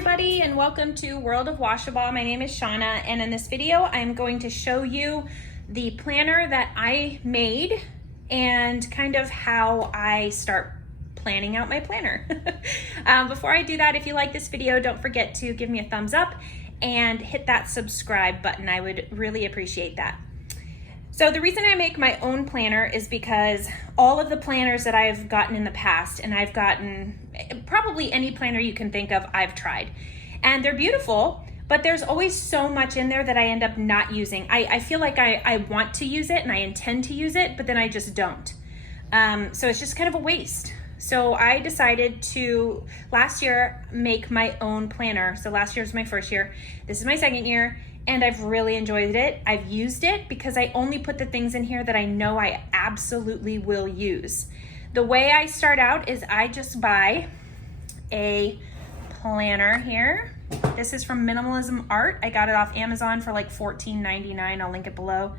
everybody, and welcome to World of Washable. My name is Shauna, and in this video I'm going to show you the planner that I made and kind of how I start planning out my planner. Before I do that, if you like this video, don't forget to give me a thumbs up and hit that subscribe button. I would really appreciate that. So the reason I make my own planner is because all of the planners that I've gotten in the past, and I've gotten probably any planner you can think of, I've tried. And they're beautiful, but there's always so much in there that I end up not using. I feel like I want to use it and I intend to use it, but then I just don't. So it's just kind of a waste. So I decided to, last year, make my own planner. So last year was my first year. This is my second year. And I've really enjoyed it. I've used it because I only put the things in here that I know I absolutely will use. The way I start out is I just buy a planner here. This is from Minimalism Art. I got it off Amazon for like $14.99. I'll link it below.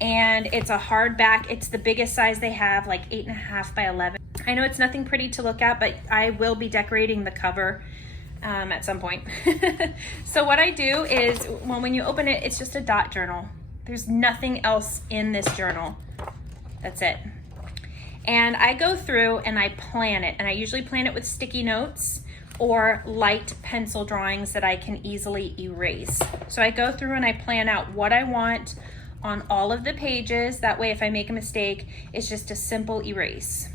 And it's a hardback. It's the biggest size they have, like 8.5 by 11. I know it's nothing pretty to look at, but I will be decorating the cover at some point. So what I do is, when you open it, it's just a dot journal. There's nothing else in this journal. That's it. And I go through and I plan it, and I usually plan it with sticky notes or light pencil drawings that I can easily erase. So I go through and I plan out what I want on all of the pages. That way, if I make a mistake, it's just a simple erase.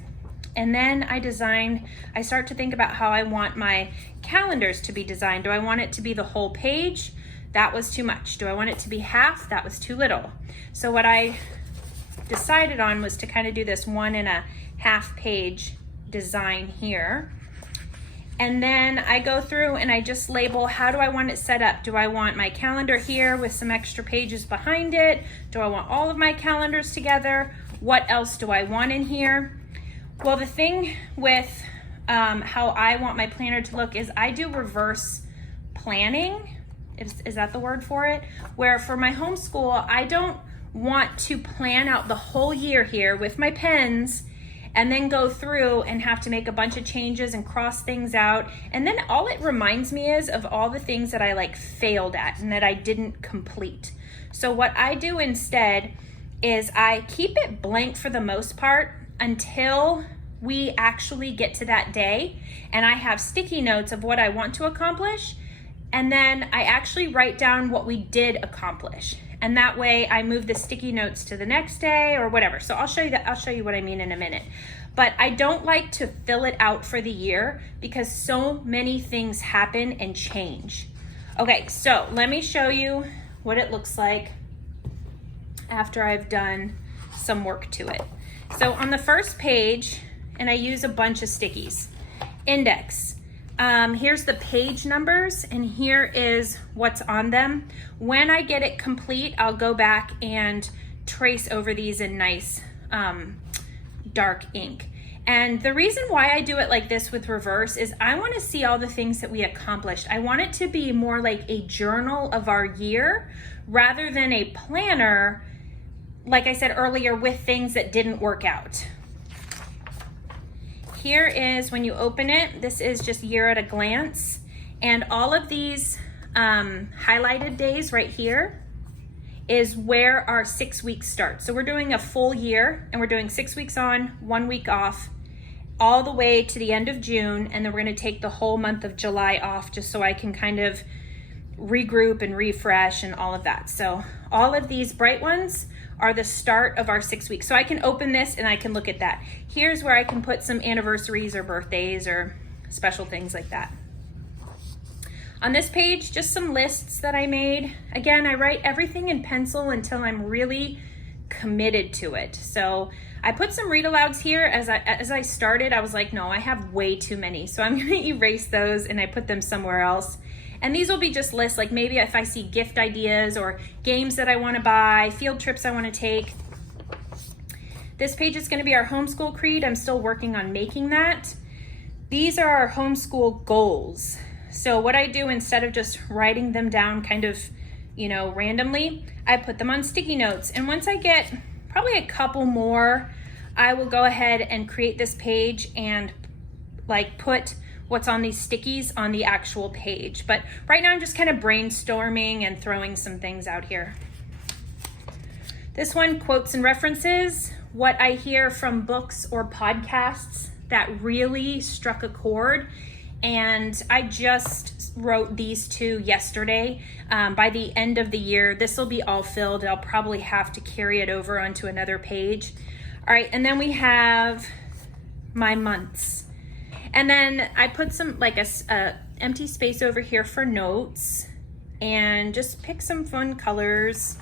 And then I start to think about how I want my calendars to be designed. Do I want it to be the whole page? That was too much. Do I want it to be half? That was too little. So what I decided on was to kind of do this 1.5 page design here. And then I go through and I just label, how do I want it set up? Do I want my calendar here with some extra pages behind it? Do I want all of my calendars together? What else do I want in here? Well, the thing with how I want my planner to look is I do reverse planning. Is that the word for it? Where for my homeschool, I don't want to plan out the whole year here with my pens and then go through and have to make a bunch of changes and cross things out. And then all it reminds me is of all the things that I failed at and that I didn't complete. So what I do instead is I keep it blank for the most part until we actually get to that day, and I have sticky notes of what I want to accomplish, and then I actually write down what we did accomplish, and that way I move the sticky notes to the next day or whatever. So I'll show you what I mean in a minute. But I don't like to fill it out for the year because so many things happen and change. Okay, so let me show you what it looks like after I've done some work to it. So on the first page, and I use a bunch of stickies. Index. Here's the page numbers, and here is what's on them. When I get it complete, I'll go back and trace over these in nice dark ink. And the reason why I do it like this with reverse is I want to see all the things that we accomplished. I want it to be more like a journal of our year rather than a planner, like I said earlier, with things that didn't work out. Here is, when you open it, this is just year at a glance. And all of these highlighted days right here is where our 6 weeks start. So we're doing a full year, and we're doing 6 weeks on, 1 week off, all the way to the end of June. And then we're gonna take the whole month of July off just so I can kind of regroup and refresh and all of that. So all of these bright ones are the start of our 6 weeks. So I can open this and I can look at that. Here's where I can put some anniversaries or birthdays or special things like that. On this page, just some lists that I made. Again, I write everything in pencil until I'm really committed to it. So I put some read alouds here. As I started, I was like, no, I have way too many. So I'm gonna erase those and I put them somewhere else. And these will be just lists, like maybe if I see gift ideas or games that I want to buy, field trips I want to take. This page is going to be our Homeschool Creed. I'm still working on making that. These are our Homeschool Goals. So what I do, instead of just writing them down kind of, randomly, I put them on sticky notes. And once I get probably a couple more, I will go ahead and create this page and put what's on these stickies on the actual page. But right now I'm just kind of brainstorming and throwing some things out here. This one, quotes and references, what I hear from books or podcasts that really struck a chord. And I just wrote these two yesterday. By the end of the year, this will be all filled. I'll probably have to carry it over onto another page. All right, and then we have my months. And then I put some, like a empty space over here for notes, and just pick some fun colors.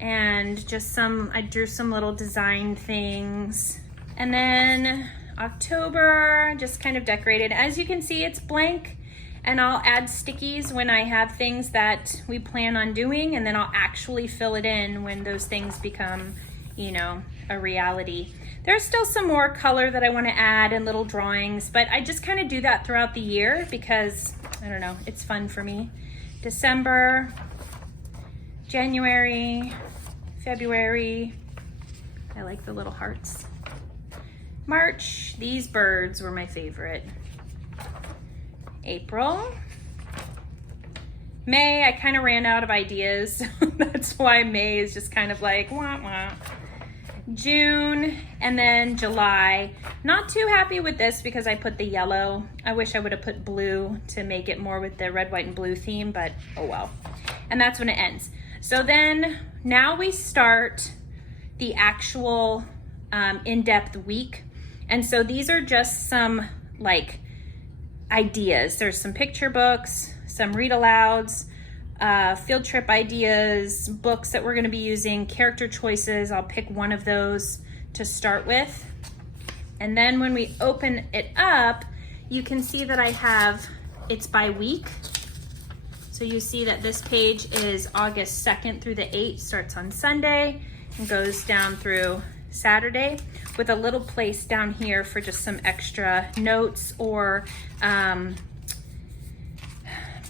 And just I drew some little design things. And then October, just kind of decorated. As you can see, it's blank, and I'll add stickies when I have things that we plan on doing, and then I'll actually fill it in when those things become, you know, a reality. There's still some more color that I want to add and little drawings, but I just kind of do that throughout the year because, I don't know, it's fun for me. December, January, February, I like the little hearts. March, these birds were my favorite. April. May, I kind of ran out of ideas. That's why May is just kind of like, wah, wah. June, and then July. Not too happy with this because I put the yellow. I wish I would have put blue to make it more with the red, white, and blue theme, but oh well. And that's when it ends. So then now we start the actual in-depth week. And so these are just some like ideas. There's some picture books, some read alouds, field trip ideas, books that we're going to be using, character choices. I'll pick one of those to start with. And then when we open it up, you can see that I have, it's by week. So you see that this page is August 2nd through the 8th, starts on Sunday and goes down through Saturday, with a little place down here for just some extra notes or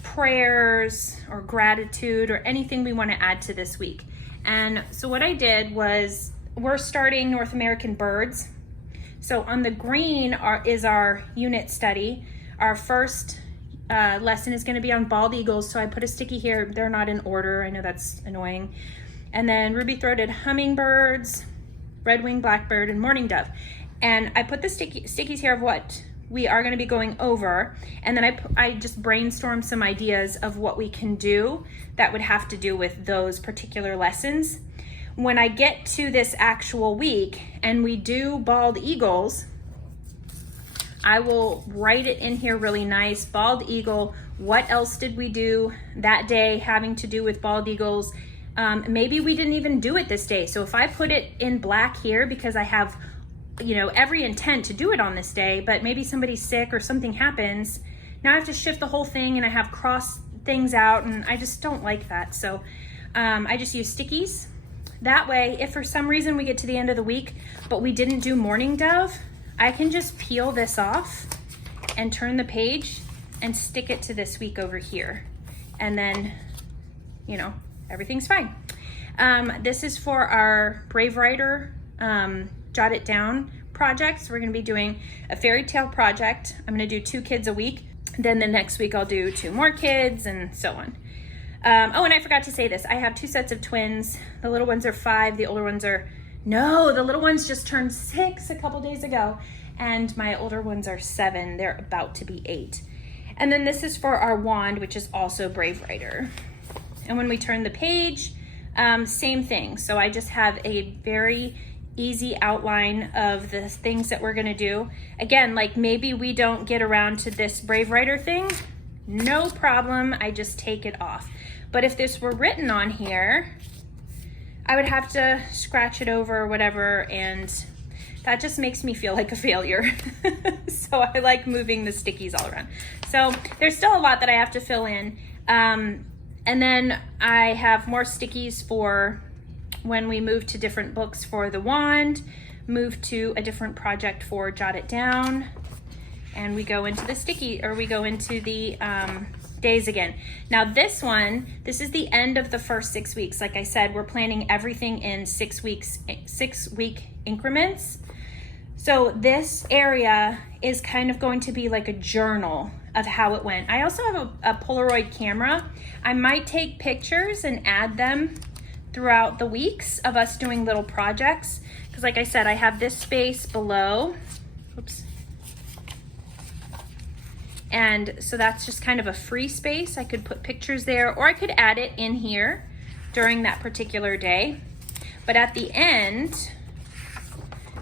prayers or gratitude or anything we want to add to this week. And so what I did was, we're starting North American birds. So on the green is our unit study. Our first lesson is going to be on bald eagles. So I put a sticky here. They're not in order. I know that's annoying. And then ruby-throated hummingbirds, red-winged blackbird, and mourning dove. And I put the stickies here of what we are going to be going over. And then I just brainstormed some ideas of what we can do that would have to do with those particular lessons. When I get to this actual week and we do bald eagles, I will write it in here really nice. Bald eagle, what else did we do that day having to do with bald eagles? Maybe we didn't even do it this day. So if I put it in black here because I have, you know, every intent to do it on this day, but maybe somebody's sick or something happens, now I have to shift the whole thing and I have crossed things out, and I just don't like that. So I just use stickies. That way, if for some reason we get to the end of the week, but we didn't do mourning dove, I can just peel this off and turn the page and stick it to this week over here. And then, you know, everything's fine. This is for our Brave Writer Jot It Down project. So we're gonna be doing a fairy tale project. I'm gonna do 2 kids a week. Then the next week I'll do 2 more kids and so on. Oh, and I forgot to say this. I have 2 sets of twins. The little ones are 5, the older ones are, no, the little ones just turned 6 a couple days ago. And my older ones are 7, they're about to be 8. And then this is for our wand, which is also Brave Writer. And when we turn the page, same thing. So I just have a very easy outline of the things that we're gonna do. Again, like maybe we don't get around to this Brave Writer thing, no problem, I just take it off. But if this were written on here, I would have to scratch it over or whatever, and that just makes me feel like a failure. So I like moving the stickies all around. So there's still a lot that I have to fill in. And then I have more stickies for when we move to different books for the wand, move to a different project for Jot It Down, and we go into the sticky, or we go into the days again. Now this one, this is the end of the first 6 weeks. Like I said, we're planning everything in 6 week increments. So this area is kind of going to be like a journal of how it went. I also have a Polaroid camera. I might take pictures and add them throughout the weeks of us doing little projects. Because like I said, I have this space below. Oops. And so that's just kind of a free space. I could put pictures there, or I could add it in here during that particular day. But at the end,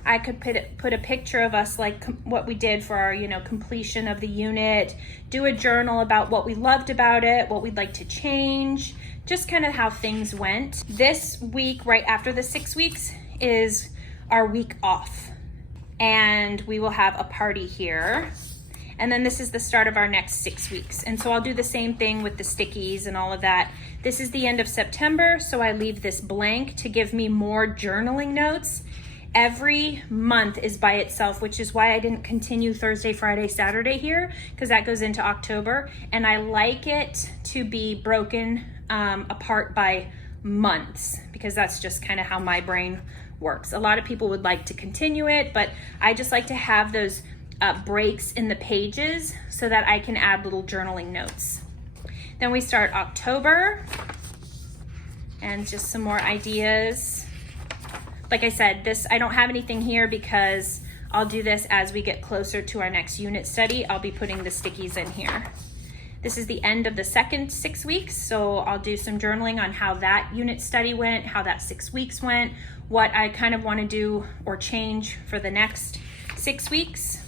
I could put a picture of us, like what we did for our, completion of the unit, do a journal about what we loved about it, what we'd like to change, just kind of how things went. This week, right after the 6 weeks, is our week off. And we will have a party here. And then this is the start of our next 6 weeks. And so I'll do the same thing with the stickies and all of that. This is the end of September, so I leave this blank to give me more journaling notes. Every month is by itself, which is why I didn't continue Thursday, Friday, Saturday here, because that goes into October. And I like it to be broken apart by months, because that's just kind of how my brain works. A lot of people would like to continue it, but I just like to have those breaks in the pages so that I can add little journaling notes. Then we start October, and just some more ideas. Like I said, I don't have anything here because I'll do this as we get closer to our next unit study. I'll be putting the stickies in here. This is the end of the second 6 weeks, so I'll do some journaling on how that unit study went, how that 6 weeks went, what I kind of want to do or change for the next 6 weeks.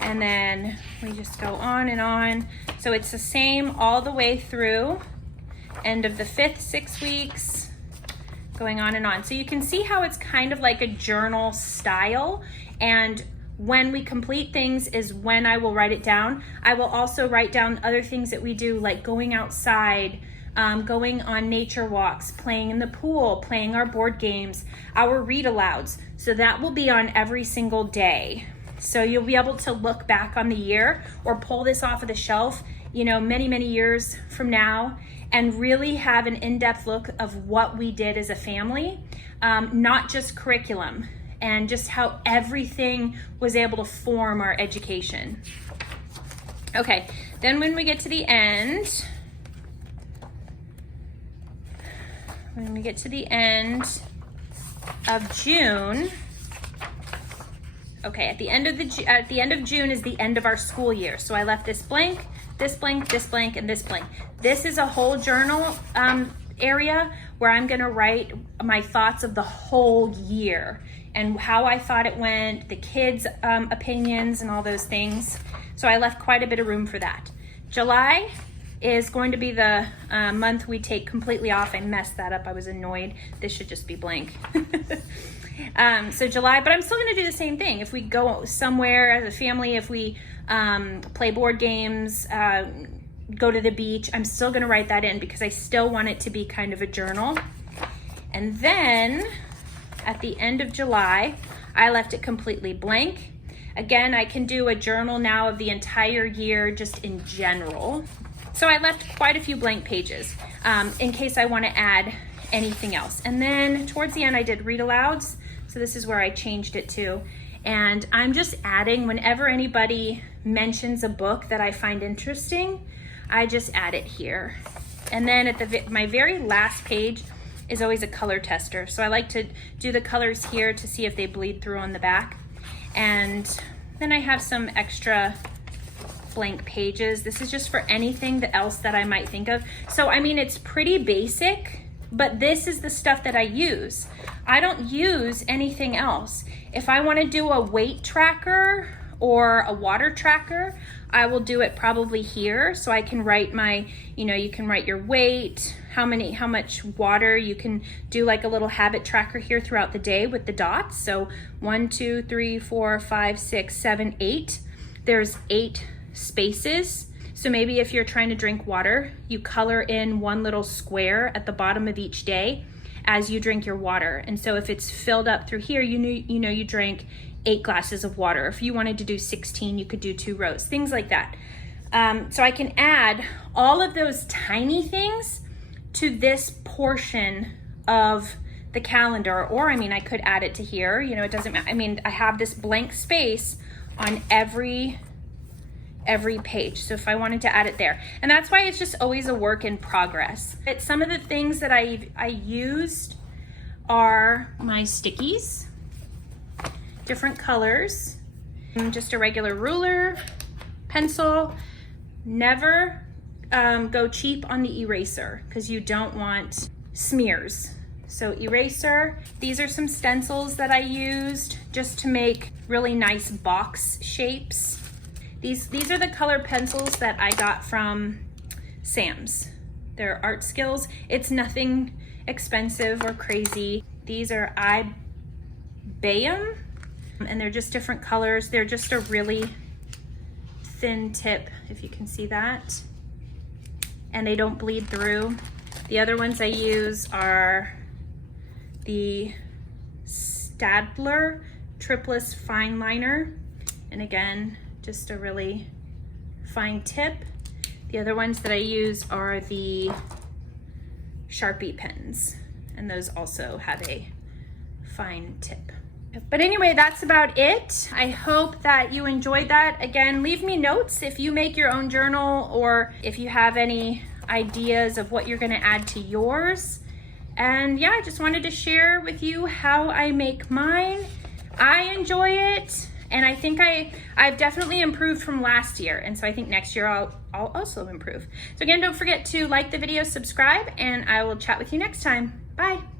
And then we just go on and on. So it's the same all the way through, end of the 5th 6 weeks, going on and on. So you can see how it's kind of like a journal style. And when we complete things is when I will write it down. I will also write down other things that we do, like going outside, going on nature walks, playing in the pool, playing our board games, our read alouds. So that will be on every single day. So you'll be able to look back on the year or pull this off of the shelf, many, many years from now, and really have an in-depth look of what we did as a family, not just curriculum, and just how everything was able to form our education. Okay, then when we get to the end, of June, okay, at the end of June is the end of our school year. So I left this blank, this blank, this blank, and this blank. This is a whole journal area where I'm gonna write my thoughts of the whole year and how I thought it went, the kids' opinions and all those things. So I left quite a bit of room for that. July is going to be the month we take completely off. I messed that up, I was annoyed. This should just be blank. So July, but I'm still gonna do the same thing. If we go somewhere as a family, if we play board games, go to the beach, I'm still gonna write that in because I still want it to be kind of a journal. And then at the end of July, I left it completely blank. Again, I can do a journal now of the entire year just in general. So I left quite a few blank pages in case I want to add anything else. And then towards the end, I did read alouds. So this is where I changed it to. And I'm just adding, whenever anybody mentions a book that I find interesting, I just add it here. And then at my very last page is always a color tester. So I like to do the colors here to see if they bleed through on the back. And then I have some extra blank pages. This is just for anything else that I might think of. So I mean, it's pretty basic, but this is the stuff that I use. I don't use anything else. If I want to do a weight tracker or a water tracker, I will do it probably here. So I can write my, you can write your weight, how much water. You can do like a little habit tracker here throughout the day with the dots. So 1, 2, 3, 4, 5, 6, 7, 8. There's 8 spaces. So maybe if you're trying to drink water, you color in one little square at the bottom of each day as you drink your water. And so if it's filled up through here, you drank 8 glasses of water. If you wanted to do 16, you could do 2 rows, things like that. So I can add all of those tiny things to this portion of the calendar, or I mean, I could add it to here, you know, it doesn't matter. I mean, I have this blank space on every page. So if I wanted to add it there, and that's why it's just always a work in progress. Some of the things that I used are my stickies, different colors, just a regular ruler, pencil. Never go cheap on the eraser because you don't want smears. So eraser, these are some stencils that I used just to make really nice box shapes. These are the color pencils that I got from Sam's. They're Art Skills. It's nothing expensive or crazy. These are Bayam, and they're just different colors. They're just a really thin tip, if you can see that, and they don't bleed through. The other ones I use are the Staedtler Triplus Fine Liner, and again, just a really fine tip. The other ones that I use are the Sharpie pens, and those also have a fine tip. But anyway, that's about it. I hope that you enjoyed that. Again, leave me notes if you make your own journal, or if you have any ideas of what you're gonna add to yours. And yeah, I just wanted to share with you how I make mine. I enjoy it, and I think I've definitely improved from last year, and so I think next year I'll also improve. So again, don't forget to like the video, subscribe, and I will chat with you next time. Bye.